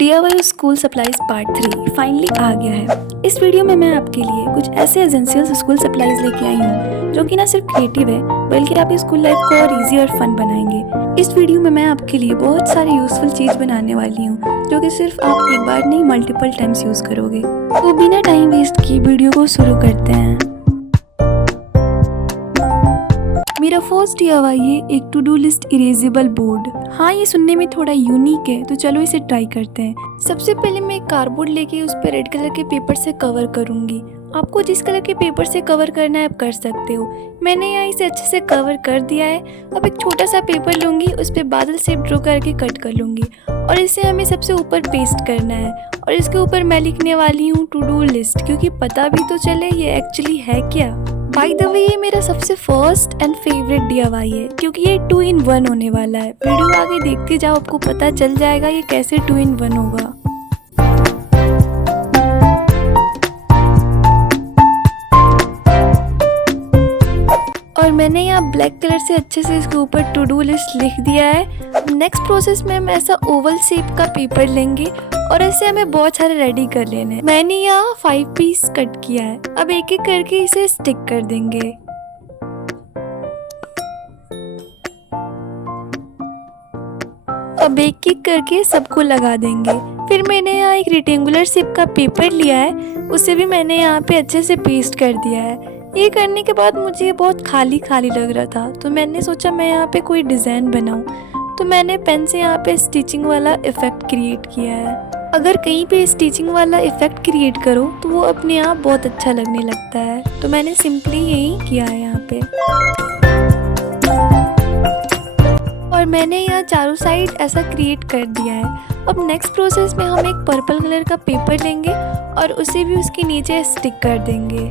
DIY school supplies part 3 finally आ गया है। इस वीडियो में मैं आपके लिए कुछ ऐसे एसेंशियल स्कूल सप्लाइज लेके आई हूँ जो कि ना सिर्फ क्रिएटिव है बल्कि आपकी स्कूल लाइफ को और इजी और फन बनाएंगे। इस वीडियो में मैं आपके लिए बहुत सारी यूजफुल चीज बनाने वाली हूँ जो कि सिर्फ आप एक बार नहीं मल्टीपल टाइम्स यूज करोगे। तो बिना टाइम वेस्ट किए वीडियो को शुरू करते हैं। मेरा फर्स्ट DIY है एक to do list erasable board. हाँ, ये सुनने में थोड़ा यूनिक है तो चलो इसे ट्राई करते हैं। सबसे पहले मैं एक कार्डबोर्ड लेके उस पर रेड कलर के पेपर से कवर करूंगी। आपको जिस कलर के पेपर से कवर करना है आप कर सकते हो। मैंने यहाँ इसे अच्छे से कवर कर दिया है। अब एक छोटा सा पेपर लूंगी, उस पर बादल शेप ड्रॉ करके कट कर लूंगी और इसे हमें सबसे ऊपर पेस्ट करना है। और इसके ऊपर मैं लिखने वाली हूँ टू डू लिस्ट, क्योंकि पता भी तो चले ये एक्चुअली है क्या। बाय द वे, ये मेरा सबसे फर्स्ट एंड फेवरेट DIY है क्योंकि ये 2 in 1 होने वाला है। वीडियो आगे देखते जाओ, आपको पता चल जाएगा ये कैसे 2 in 1 होगा। और मैंने यहाँ ब्लैक कलर से अच्छे से इसके ऊपर टू डू लिस्ट लिख दिया है। नेक्स्ट प्रोसेस में हम ऐसा ओवल शेप का पेपर लेंगे और ऐसे हमें बहुत सारे रेडी कर लेने हैं। मैंने यहाँ 5 पीस कट किया है। अब एक एक करके इसे स्टिक कर देंगे। अब एक एक करके सबको लगा देंगे। फिर मैंने यहाँ एक रेक्टेंगुलर शेप का पेपर लिया है, उसे भी मैंने यहाँ पे अच्छे से पेस्ट कर दिया है। ये करने के बाद मुझे ये बहुत खाली खाली लग रहा था तो मैंने सोचा मैं यहाँ पे कोई डिज़ाइन बनाऊँ। तो मैंने पेन से यहाँ पे स्टिचिंग वाला इफ़ेक्ट क्रिएट किया है। अगर कहीं पे स्टिचिंग वाला इफ़ेक्ट क्रिएट करो तो वो अपने आप बहुत अच्छा लगने लगता है। तो मैंने सिंपली यही किया है यहाँ पे। और मैंने यहाँ चारों साइड ऐसा क्रिएट कर दिया है। अब नेक्स्ट प्रोसेस में हम एक पर्पल कलर का पेपर लेंगे और उसे भी उसके नीचे स्टिक कर देंगे।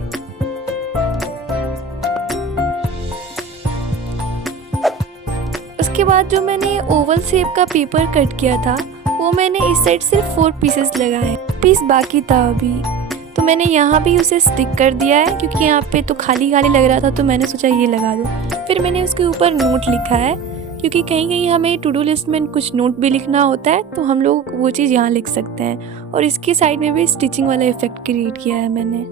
उसके बाद जो मैंने ओवल शेप का पेपर कट किया था वो मैंने इस साइड सिर्फ 4 पीसेस लगाए, पीस बाकी था अभी। तो मैंने यहाँ भी उसे स्टिक कर दिया है क्योंकि यहाँ पे तो खाली खाली लग रहा था तो मैंने सोचा ये लगा दूँ। फिर मैंने उसके ऊपर नोट लिखा है क्योंकि कहीं कहीं हमें टू डू लिस्ट में कुछ नोट भी लिखना होता है तो हम लोग वो चीज़ यहाँ लिख सकते हैं। और इसके साइड में भी स्टिचिंग वाला इफेक्ट क्रिएट किया है मैंने।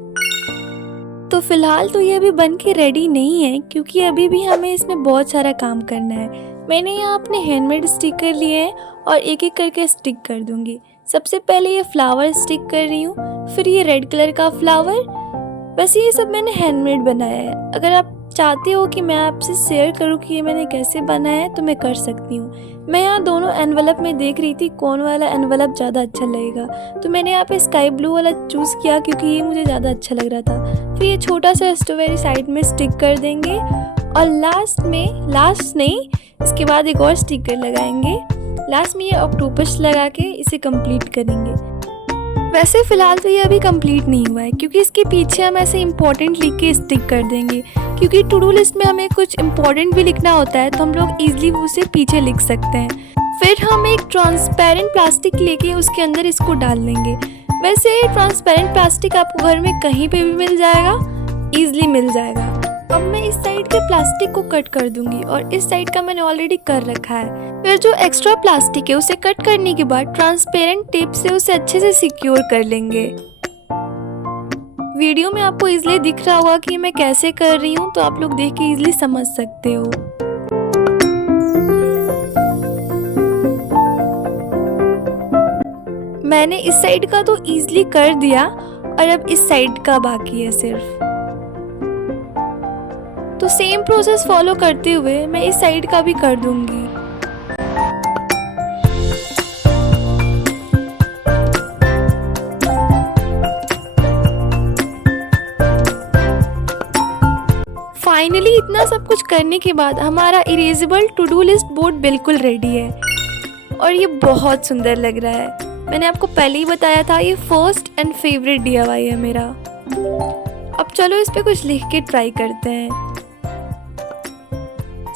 तो फिलहाल तो ये अभी बन के रेडी नहीं है क्योंकि अभी भी हमें इसमें बहुत सारा काम करना है। मैंने यहाँ अपने हैंडमेड स्टिकर लिए हैं और एक एक करके स्टिक कर दूंगी। सबसे पहले ये फ्लावर स्टिक कर रही हूँ, फिर ये रेड कलर का फ्लावर। वैसे ये सब मैंने हैंडमेड बनाया है। अगर आप चाहते हो कि मैं आपसे शेयर करूँ कि ये मैंने कैसे बनाया है तो मैं कर सकती हूँ। मैं यहाँ दोनों एनवलप में देख रही थी कौन वाला एनवलप ज़्यादा अच्छा लगेगा, तो मैंने यहाँ पे स्काई ब्लू वाला चूज़ किया क्योंकि ये मुझे ज़्यादा अच्छा लग रहा था। फिर ये छोटा सा स्ट्रॉबेरी साइड में स्टिक कर देंगे और लास्ट नहीं, इसके बाद एक और स्टिकर लगाएंगे। लास्ट में ये ऑक्टोपस लगा के इसे कंप्लीट करेंगे। वैसे फ़िलहाल तो ये अभी कंप्लीट नहीं हुआ है क्योंकि इसके पीछे हम ऐसे इम्पोर्टेंट लिख के स्टिक कर देंगे, क्योंकि टू डू लिस्ट में हमें कुछ इम्पोर्टेंट भी लिखना होता है तो हम लोग ईजिली उसे पीछे लिख सकते हैं। फिर हम एक ट्रांसपेरेंट प्लास्टिक लेके उसके अंदर इसको डाल देंगे। वैसे ट्रांसपेरेंट प्लास्टिक आपको घर में कहीं पे भी मिल जाएगा, ईजिली मिल जाएगा। अब मैं इस साइड के प्लास्टिक को कट कर दूंगी और इस साइड का मैंने ऑलरेडी कर रखा है। फिर जो एक्स्ट्रा प्लास्टिक है उसे कट करने के बाद ट्रांसपेरेंट टेप से उसे अच्छे से सिक्योर कर लेंगे। वीडियो में आपको इजीली दिख रहा होगा कि मैं कैसे कर रही हूँ, तो आप लोग देख के इजीली समझ सकते हो। मैंने इस साइड का तो इजीली कर दिया और अब इस साइड का बाकी है सिर्फ। तो सेम प्रोसेस फॉलो करते हुए मैं इस साइड का भी कर दूंगी। फाइनली इतना सब कुछ करने के बाद हमारा erasable to do list board बिल्कुल रेडी है और ये बहुत सुंदर लग रहा है। मैंने आपको पहले ही बताया था ये फर्स्ट एंड फेवरेट DIY है मेरा। अब चलो इस पे कुछ लिख के ट्राई करते हैं।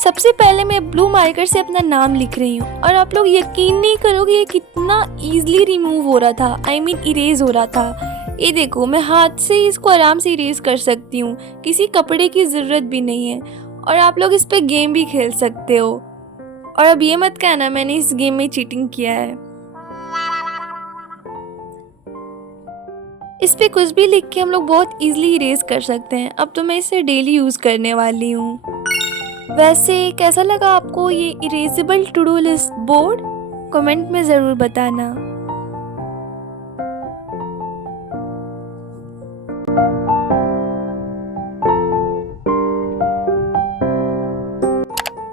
सबसे पहले मैं ब्लू मार्कर से अपना नाम लिख रही हूँ और आप लोग यकीन नहीं करोगे ये कितना इजीली रिमूव हो रहा था, इरेज हो रहा था। ये देखो, मैं हाथ से ही इसको आराम से इरेज कर सकती हूँ, किसी कपड़े की ज़रूरत भी नहीं है। और आप लोग इस पे गेम भी खेल सकते हो। और अब ये मत कहना मैंने इस गेम में चीटिंग किया है। इस पे कुछ भी लिख के हम लोग बहुत इजीली इरेज कर सकते हैं। अब तो मैं इसे डेली यूज़ करने वाली हूँ। वैसे कैसा लगा आपको ये erasable to do list board? Comment में ज़रूर बताना।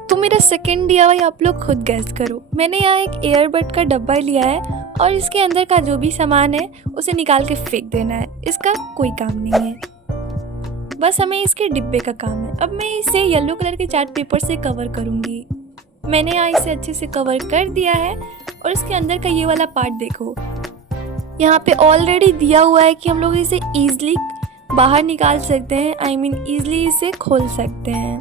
तो मेरा सेकेंड DIY आप लोग खुद गैस करो। मैंने यहाँ एक एयरबड का डब्बा लिया है और इसके अंदर का जो भी सामान है उसे निकाल के फेंक देना है। इसका कोई काम नहीं है, बस हमें इसके डिब्बे का काम है। अब मैं इसे येलो कलर के चार्ट पेपर से कवर करूँगी। मैंने यहाँ इसे अच्छे से कवर कर दिया है और इसके अंदर का ये वाला पार्ट देखो, यहाँ पे ऑलरेडी दिया हुआ है कि हम लोग इसे ईजिली बाहर निकाल सकते हैं, ईजिली इसे खोल सकते हैं।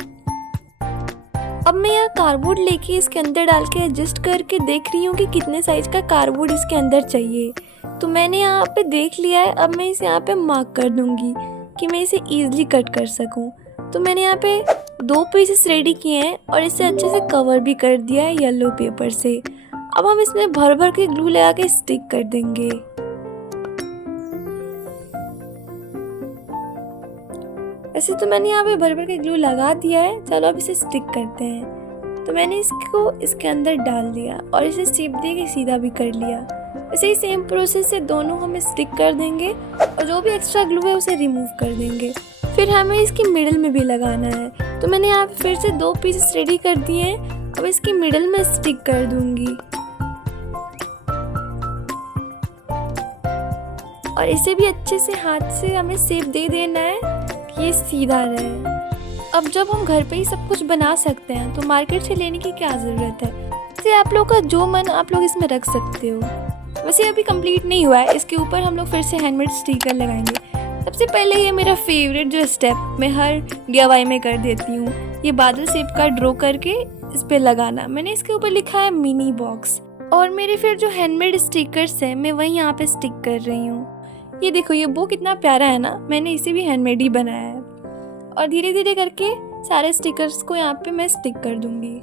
अब मैं यहाँ कार्डबोर्ड लेके इसके अंदर डाल के एडजस्ट करके देख रही हूँ कि कितने साइज का कार्डबोर्ड इसके अंदर चाहिए। तो मैंने यहाँ पे देख लिया है। अब मैं इसे यहाँ पे मार्क कर दूँगी कि मैं इसे ईजिली कट कर सकूँ। तो मैंने यहाँ पे 2 पीसेस रेडी किए हैं और इसे अच्छे से कवर भी कर दिया है येलो पेपर से। अब हम इसमें भर भर के ग्लू लगा के स्टिक कर देंगे। वैसे तो मैंने यहाँ पे भर भर के ग्लू लगा दिया है। चलो अब इसे स्टिक करते हैं। तो मैंने इसको इसके अंदर डाल दिया और इसे शेप दे के सीधा भी कर लिया। वैसे ही सेम प्रोसेस से दोनों हम स्टिक कर देंगे और जो भी एक्स्ट्रा ग्लू है उसे रिमूव कर देंगे। फिर हमें इसकी मिडिल में भी लगाना है। तो मैंने यहाँ पे फिर से 2 पीसेस रेडी कर दिए हैं। अब इसकी मिडिल में स्टिक कर दूंगी और इसे भी अच्छे से हाथ से हमें शेप दे देना है कि ये सीधा रहे। अब जब हम घर पे ही सब कुछ बना सकते हैं तो मार्केट से लेने की क्या ज़रूरत है। वैसे आप लोग का जो मन आप लोग इसमें रख सकते हो। वैसे अभी कंप्लीट नहीं हुआ है, इसके ऊपर हम लोग फिर से हैंडमेड स्टिकर लगाएंगे। सबसे पहले ये मेरा फेवरेट जो स्टेप मैं हर DIY में कर देती हूँ, ये बादल शेप का ड्रॉ करके इस पे लगाना। मैंने इसके ऊपर लिखा है मिनी बॉक्स और मेरे फिर जो हैंडमेड स्टिकर्स है मैं वही यहाँ पे स्टिक कर रही हूँ। ये देखो ये बो कितना प्यारा है ना, मैंने इसे भी हैंडमेड ही बनाया है। और धीरे धीरे करके सारे स्टिकर्स को यहाँ पे मैं स्टिक कर दूंगी।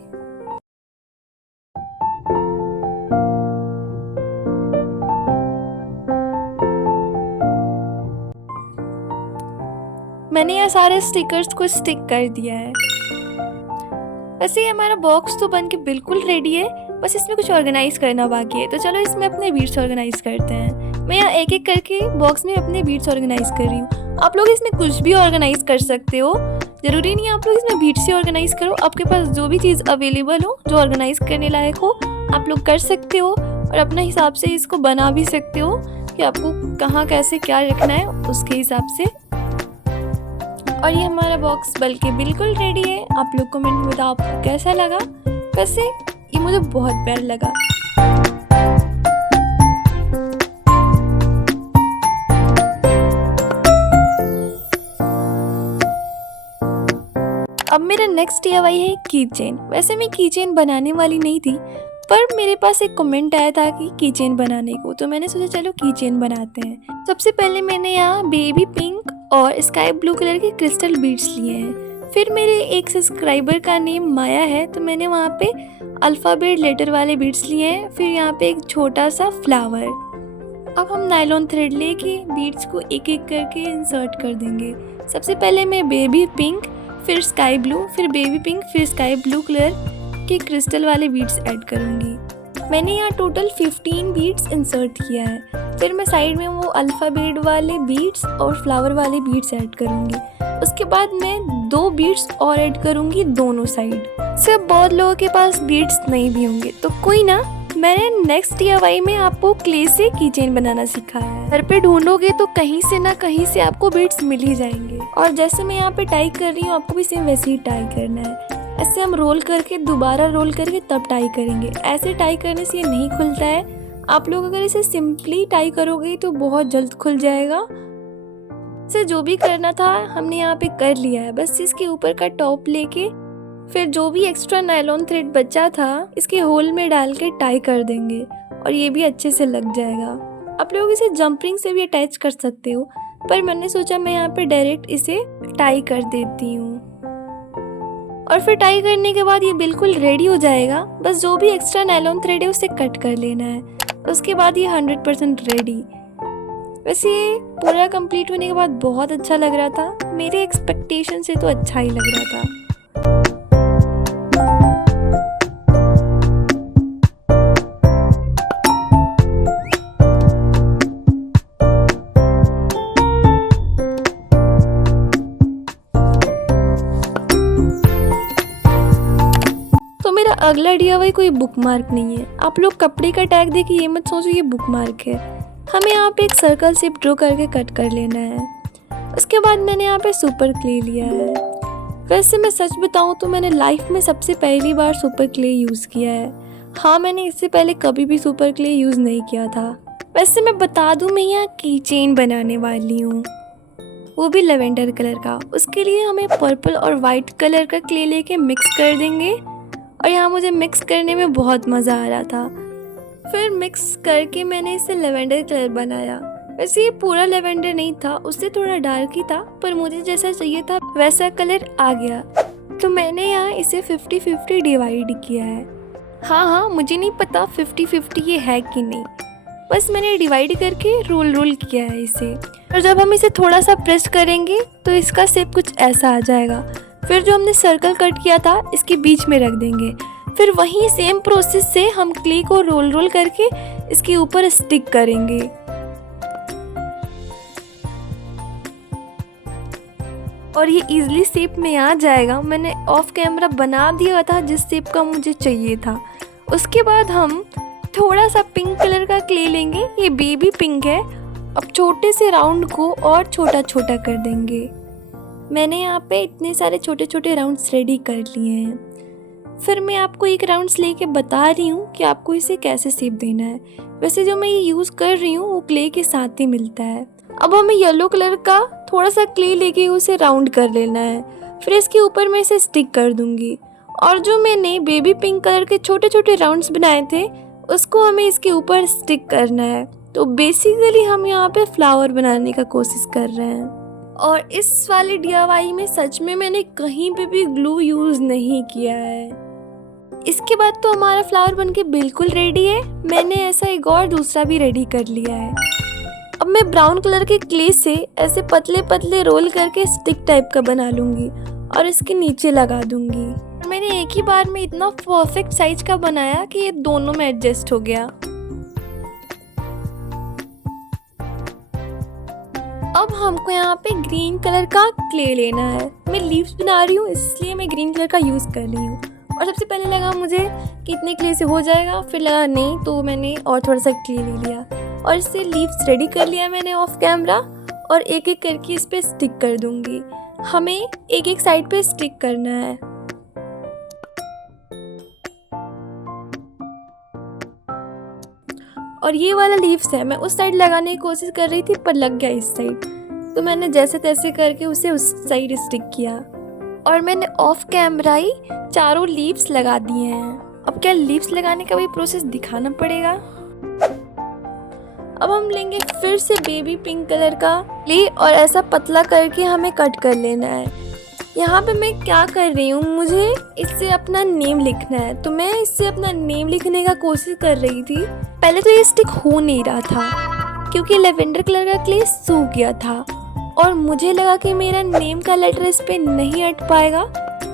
मैंने यहाँ सारे स्टिकर्स को स्टिक कर दिया है। वैसे ये हमारा बॉक्स तो बन के बिल्कुल रेडी है, बस इसमें कुछ ऑर्गेनाइज करना बाकी है। तो चलो इसमें अपने बीड्स ऑर्गेनाइज करते हैं। मैं यहाँ एक एक करके बॉक्स में अपने बीड्स ऑर्गेनाइज कर रही हूँ। आप लोग इसमें कुछ भी ऑर्गेनाइज कर सकते हो, ज़रूरी नहीं है आप लोग इसमें बीड्स से ऑर्गेनाइज करो। आपके पास जो भी चीज़ अवेलेबल हो जो ऑर्गेनाइज करने लायक हो आप लोग कर सकते हो और अपने हिसाब से इसको बना भी सकते हो कि आपको कहाँ कैसे क्या रखना है उसके हिसाब से। और ये हमारा बॉक्स बल्कि बिल्कुल रेडी है। आप लोग कमेंट में बताओ आपको कैसा लगा। वैसे ये मुझे बहुत प्यारा लगा। अब मेरा नेक्स्ट DIY है की चेन। वैसे मैं की चेन बनाने वाली नहीं थी, पर मेरे पास एक कमेंट आया था कि की चेन बनाने को, तो मैंने सोचा चलो की चेन बनाते हैं। सबसे पहले मैंने यहाँ बेबी पिंक और स्काई ब्लू कलर के क्रिस्टल बीड्स लिए हैं। फिर मेरे एक सब्सक्राइबर का नेम माया है तो मैंने वहाँ पे अल्फ़ाबेट लेटर वाले बीड्स लिए हैं। फिर यहाँ पे एक छोटा सा फ्लावर। अब हम नायलॉन थ्रेड लेके बीड्स को एक एक करके इंसर्ट कर देंगे। सबसे पहले मैं बेबी पिंक, फिर स्काई ब्लू, फिर बेबी पिंक, फिर स्काई ब्लू कलर के क्रिस्टल वाले बीड्स ऐड करूँगी। मैंने यहाँ टोटल 15 बीड्स इंसर्ट किया है। फिर मैं साइड में वो अल्फ़ाबेट वाले बीड्स और फ्लावर वाले बीड्स ऐड करूँगी। उसके बाद मैं 2 बीड्स और ऐड करूँगी दोनों साइड। सिर्फ बहुत लोगों के पास बीड्स नहीं भी होंगे तो कोई ना, मैंने नेक्स्ट DIY में आपको क्ले से की चेन बनाना सिखाया है। घर पे ढूंढोगे तो कहीं से ना कहीं से आपको बीड्स मिल ही जाएंगे। और जैसे मैं यहाँ पे टाई कर रही हूँ आपको भी सेम वैसे ही टाई करना है। ऐसे हम रोल करके दोबारा रोल करके तब टाई करेंगे। ऐसे टाई करने से ये नहीं खुलता है। आप लोग अगर इसे सिंपली टाई करोगे तो बहुत जल्द खुल जाएगा। इसे जो भी करना था हमने यहाँ पे कर लिया है। बस इसके ऊपर का टॉप लेके फिर जो भी एक्स्ट्रा नायलॉन थ्रेड बचा था इसके होल में डाल के टाई कर देंगे और ये भी अच्छे से लग जाएगा। आप लोग इसे जंपरिंग से भी अटैच कर सकते हो, पर मैंने सोचा मैं यहाँ पे डायरेक्ट इसे टाई कर देती हूँ। और फिर टाई करने के बाद ये बिल्कुल रेडी हो जाएगा। बस जो भी एक्स्ट्रा नायलॉन थ्रेड है उसे कट कर लेना है। उसके बाद ये 100% रेडी। वैसे ये पूरा कंप्लीट होने के बाद बहुत अच्छा लग रहा था, मेरे एक्सपेक्टेशन से तो अच्छा ही लग रहा था। तो मेरा अगला DIY कोई बुकमार्क नहीं है। आप लोग कपड़े का टैग देख के ये मत सोचो ये बुकमार्क है। हमें यहाँ पे एक सर्कल शेप ड्रॉ करके कट कर लेना है। उसके बाद मैंने यहाँ पे सुपर क्ले लिया है। वैसे मैं सच बताऊँ तो मैंने लाइफ में सबसे पहली बार सुपर क्ले यूज़ किया है। हाँ, मैंने इससे पहले कभी भी सुपर क्ले यूज़ नहीं किया था। वैसे मैं बता दूँ, मैं यहाँ की चेन बनाने वाली हूँ, वो भी लेवेंडर कलर का। उसके लिए हमें पर्पल और वाइट कलर का क्ले लेके मिक्स कर देंगे। और यहाँ मुझे मिक्स करने में बहुत मज़ा आ रहा था। फिर मिक्स करके मैंने इसे लेवेंडर कलर बनाया। वैसे ये पूरा लेवेंडर नहीं था, उससे थोड़ा डार्क ही था, पर मुझे जैसा चाहिए था वैसा कलर आ गया। तो मैंने यहाँ इसे 50-50 डिवाइड किया है। हाँ, मुझे नहीं पता 50-50 ये है कि नहीं, बस मैंने डिवाइड करके रोल किया है इसे। और जब हम इसे थोड़ा सा प्रेस करेंगे तो इसका शेप कुछ ऐसा आ जाएगा। फिर जो हमने सर्कल कट किया था इसके बीच में रख देंगे। फिर वही सेम प्रोसेस से हम क्ले को रोल करके इसके ऊपर स्टिक करेंगे। और ये इजीली शेप में आ जाएगा। मैंने ऑफ कैमरा बना दिया था जिस शेप का मुझे चाहिए था। उसके बाद हम थोड़ा सा पिंक कलर का क्ले लेंगे, ये बेबी पिंक है। अब छोटे से राउंड को और छोटा कर देंगे। मैंने यहाँ पे इतने सारे छोटे राउंड्स रेडी कर लिए हैं। फिर मैं आपको एक राउंड्स लेके बता रही हूँ कि आपको इसे कैसे शेप देना है। वैसे जो मैं ये यूज़ कर रही हूँ वो क्ले के साथ ही मिलता है। अब हमें येलो कलर का थोड़ा सा क्ले लेके उसे राउंड कर लेना है। फिर इसके ऊपर मैं इसे स्टिक कर दूँगी। और जो मैंने बेबी पिंक कलर के छोटे राउंड्स बनाए थे उसको हमें इसके ऊपर स्टिक करना है। तो बेसिकली हम यहाँ पे फ्लावर बनाने का कोशिश कर रहे हैं। और इस वाले DIY में सच में मैंने कहीं पे भी ग्लू यूज़ नहीं किया है। इसके बाद तो हमारा फ्लावर बनके बिल्कुल रेडी है। मैंने ऐसा एक और दूसरा भी रेडी कर लिया है। अब मैं ब्राउन कलर के क्ले से ऐसे पतले रोल करके स्टिक टाइप का बना लूँगी और इसके नीचे लगा दूँगी। मैंने एक ही बार में इतना परफेक्ट साइज का बनाया कि ये दोनों में एडजस्ट हो गया। अब हमको यहाँ पे ग्रीन कलर का क्ले लेना है। मैं लीव्स बना रही हूँ इसलिए मैं ग्रीन कलर का यूज़ कर रही हूँ। और सबसे पहले लगा मुझे कि इतने क्ले से हो जाएगा, फिर लगा नहीं, तो मैंने और थोड़ा सा क्ले ले लिया और इससे लीव्स रेडी कर लिया मैंने ऑफ कैमरा। और एक करके इस पर स्टिक कर दूँगी। हमें एक साइड पे स्टिक करना है। और ये वाला लीव्स है, मैं उस साइड लगाने की कोशिश कर रही थी पर लग गया इस साइड, तो मैंने जैसे तैसे करके उसे उस साइड स्टिक किया। और मैंने ऑफ कैमरा ही चारों लीव्स लगा दिए हैं। अब क्या लीव्स लगाने का भी प्रोसेस दिखाना पड़ेगा। अब हम लेंगे फिर से बेबी पिंक कलर का क्ले और ऐसा पतला करके हमें कट कर लेना है। यहाँ पे मैं क्या कर रही हूँ, मुझे इससे अपना नेम लिखना है, तो मैं इससे अपना नेम लिखने का कोशिश कर रही थी। पहले तो ये स्टिक हो नहीं रहा था क्योंकि लेवेंडर कलर का क्ले सूख गया था और मुझे लगा कि मेरा नेम का लेटर इस पे नहीं अट पाएगा,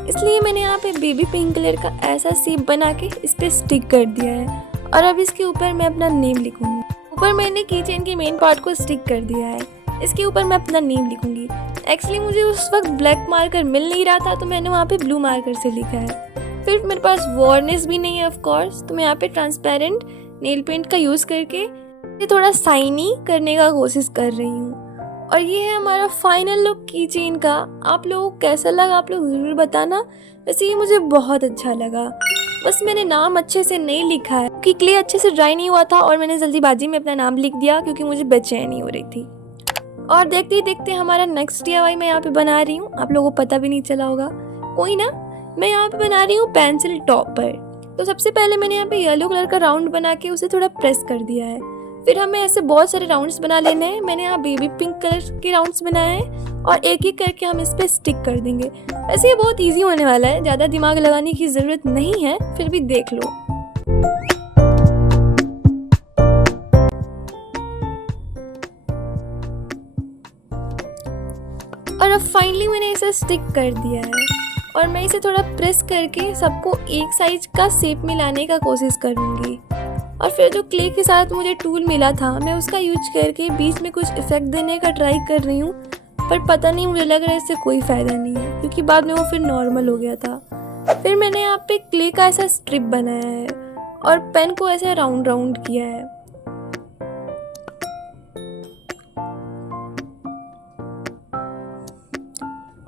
इसलिए मैंने यहाँ पे बेबी पिंक कलर का ऐसा शेप बना के इस पे स्टिक कर दिया है। और अब इसके ऊपर मैं अपना नेम लिखूंगी। ऊपर मैंने की चेन के मेन पार्ट को स्टिक कर दिया है, इसके ऊपर मैं अपना नेम लिखूंगी। एक्चुअली मुझे उस वक्त ब्लैक मार्कर मिल नहीं रहा था तो मैंने वहाँ पे ब्लू मार्कर से लिखा है। फिर मेरे पास वार्निश भी नहीं है ऑफ कोर्स, तो मैं यहाँ पे ट्रांसपेरेंट नेल पेंट का यूज़ करके ये थोड़ा शाइनी करने का कोशिश कर रही हूँ। और ये है हमारा फाइनल लुक की चेन का। आप लोगों को कैसा लगा आप लोग ज़रूर बताना। वैसे ये मुझे बहुत अच्छा लगा, बस मैंने नाम अच्छे से नहीं लिखा है क्योंकि क्ले अच्छे से ड्राई नहीं हुआ था और मैंने जल्दीबाजी में अपना नाम लिख दिया क्योंकि मुझे बेचैनी हो रही थी। और देखते ही देखते हमारा नेक्स्ट DIY मैं यहाँ पे बना रही हूँ, आप लोगों को पता भी नहीं चला होगा, कोई ना। मैं यहाँ पे बना रही हूँ पेंसिल टॉपर। तो सबसे पहले मैंने यहाँ पे येलो कलर का राउंड बना के उसे थोड़ा प्रेस कर दिया है। फिर हमें ऐसे बहुत सारे राउंड्स बना लेने हैं। मैंने यहाँ बेबी पिंक कलर के राउंड्स बनाए हैं और एक एक करके हम इस पर स्टिक कर देंगे। वैसे ये बहुत ईजी होने वाला है, ज़्यादा दिमाग लगाने की ज़रूरत नहीं है, फिर भी देख लो। और अब फाइनली मैंने इसे स्टिक कर दिया है और मैं इसे थोड़ा प्रेस करके सबको एक साइज का शेप में लाने का कोशिश करूँगी। और फिर जो क्ले के साथ मुझे टूल मिला था मैं उसका यूज करके बीच में कुछ इफेक्ट देने का ट्राई कर रही हूँ, पर पता नहीं, मुझे लग रहा है इससे कोई फ़ायदा नहीं है क्योंकि बाद में वो फिर नॉर्मल हो गया था। फिर मैंने यहाँ पे क्ले का ऐसा स्ट्रिप बनाया है और पेन को ऐसे राउंड राउंड किया है।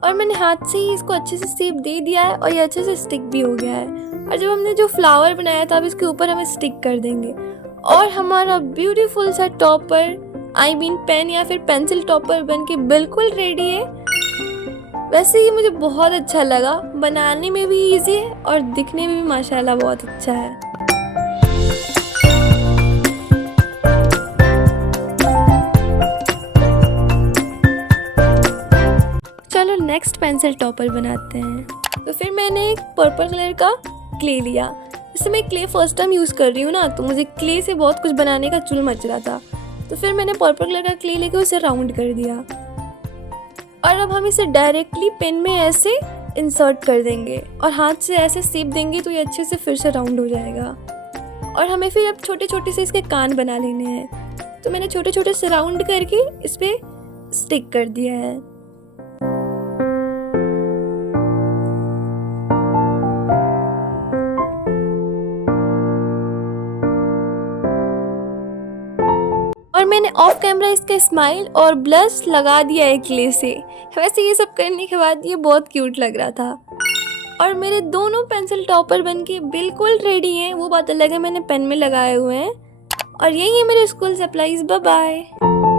और मैंने हाथ से ही इसको अच्छे से शेप दे दिया है और ये अच्छे से स्टिक भी हो गया है। और जब हमने जो फ्लावर बनाया था अब इसके ऊपर हम स्टिक कर देंगे और हमारा ब्यूटीफुल सा टॉपर, आई मीन पेन या फिर पेंसिल टॉपर बन के बिल्कुल रेडी है। वैसे ये मुझे बहुत अच्छा लगा, बनाने में भी इजी है और दिखने में भी माशाल्लाह बहुत अच्छा है। चलो नेक्स्ट पेंसिल टॉपर बनाते हैं। तो फिर मैंने एक पर्पल कलर का क्ले लिया। जैसे मैं क्ले फर्स्ट टाइम यूज़ कर रही हूँ ना, तो मुझे क्ले से बहुत कुछ बनाने का चुल मच रहा था। तो फिर मैंने पर्पल कलर का क्ले लेके उसे राउंड कर दिया और अब हम इसे डायरेक्टली पेन में ऐसे इंसर्ट कर देंगे और हाथ से ऐसे शेप देंगे तो ये अच्छे से फिर से राउंड हो जाएगा। और हमें फिर अब छोटे छोटे से इसके कान बना लेने हैं। तो मैंने छोटे छोटे से राउंड करके इस पर स्टिक कर दिया है। और मैंने ऑफ कैमरा इसका स्माइल और ब्लश लगा दिया है क्ले से। वैसे ये सब करने के बाद ये बहुत क्यूट लग रहा था। और मेरे दोनों पेंसिल टॉपर बनके बिल्कुल रेडी हैं। वो बात अलग है मैंने पेन में लगाए हुए हैं। और यही है मेरे स्कूल सप्लाईज। Bye bye.